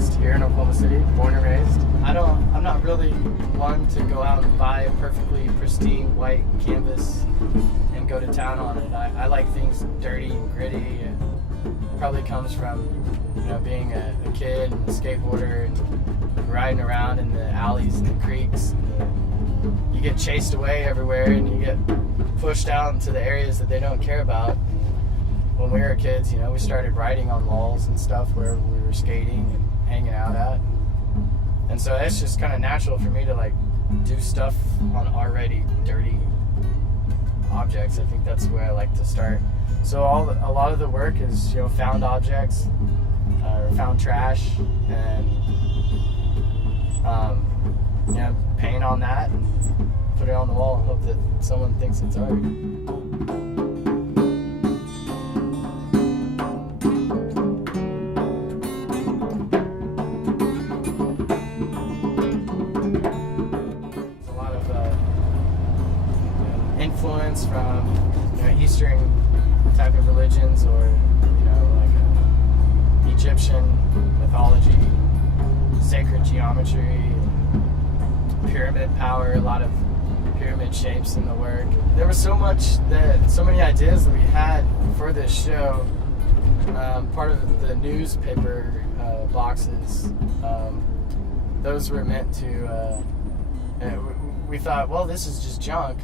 raised here in Oklahoma City, born and raised. I'm not really one to go out and buy a perfectly pristine white canvas and go to town on it. I like things dirty and gritty. It probably comes from, being a kid and a skateboarder and riding around in the alleys and the creeks. You get chased away everywhere and you get pushed out into the areas that they don't care about. When we were kids, we started writing on walls and stuff where we were skating and hanging out at. And so it's just kind of natural for me to do stuff on already dirty objects. I think that's the way I like to start. So a lot of the work is found objects or found trash, and paint on that and put it on the wall and hope that someone thinks it's art. Influence from Eastern type of religions, or Egyptian mythology, sacred geometry, pyramid power, a lot of pyramid shapes in the work. There was so many ideas that we had for this show. Part of the newspaper boxes, those were meant to we thought, well, this is just junk.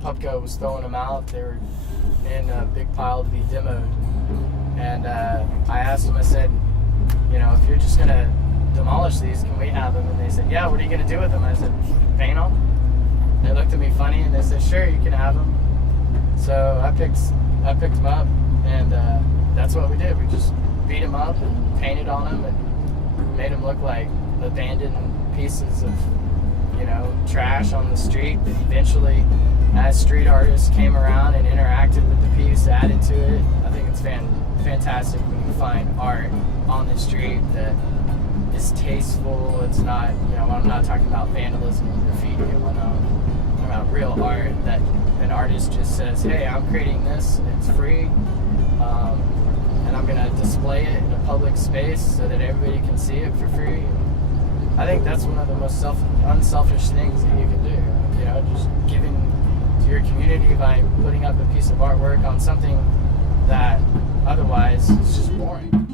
Poppe was throwing them out. They were in a big pile to be demoed. And I asked them, I said, if you're just going to demolish these, can we have them? And they said, yeah, what are you going to do with them? I said, paint them. They looked at me funny and they said, sure, you can have them. So I picked them up, and that's what we did. We just beat them up and painted on them and made them look like abandoned pieces of trash on the street. But eventually, as street artists came around and interacted with the piece, added to it, I think it's fantastic when you find art on the street that is tasteful. It's not, I'm not talking about vandalism and graffiti and whatnot. I'm talking about real art that an artist just says, hey, I'm creating this, it's free, and I'm going to display it in a public space so that everybody can see it for free. I think that's one of the most unselfish things that you can do. Just giving to your community by putting up a piece of artwork on something that otherwise is just boring.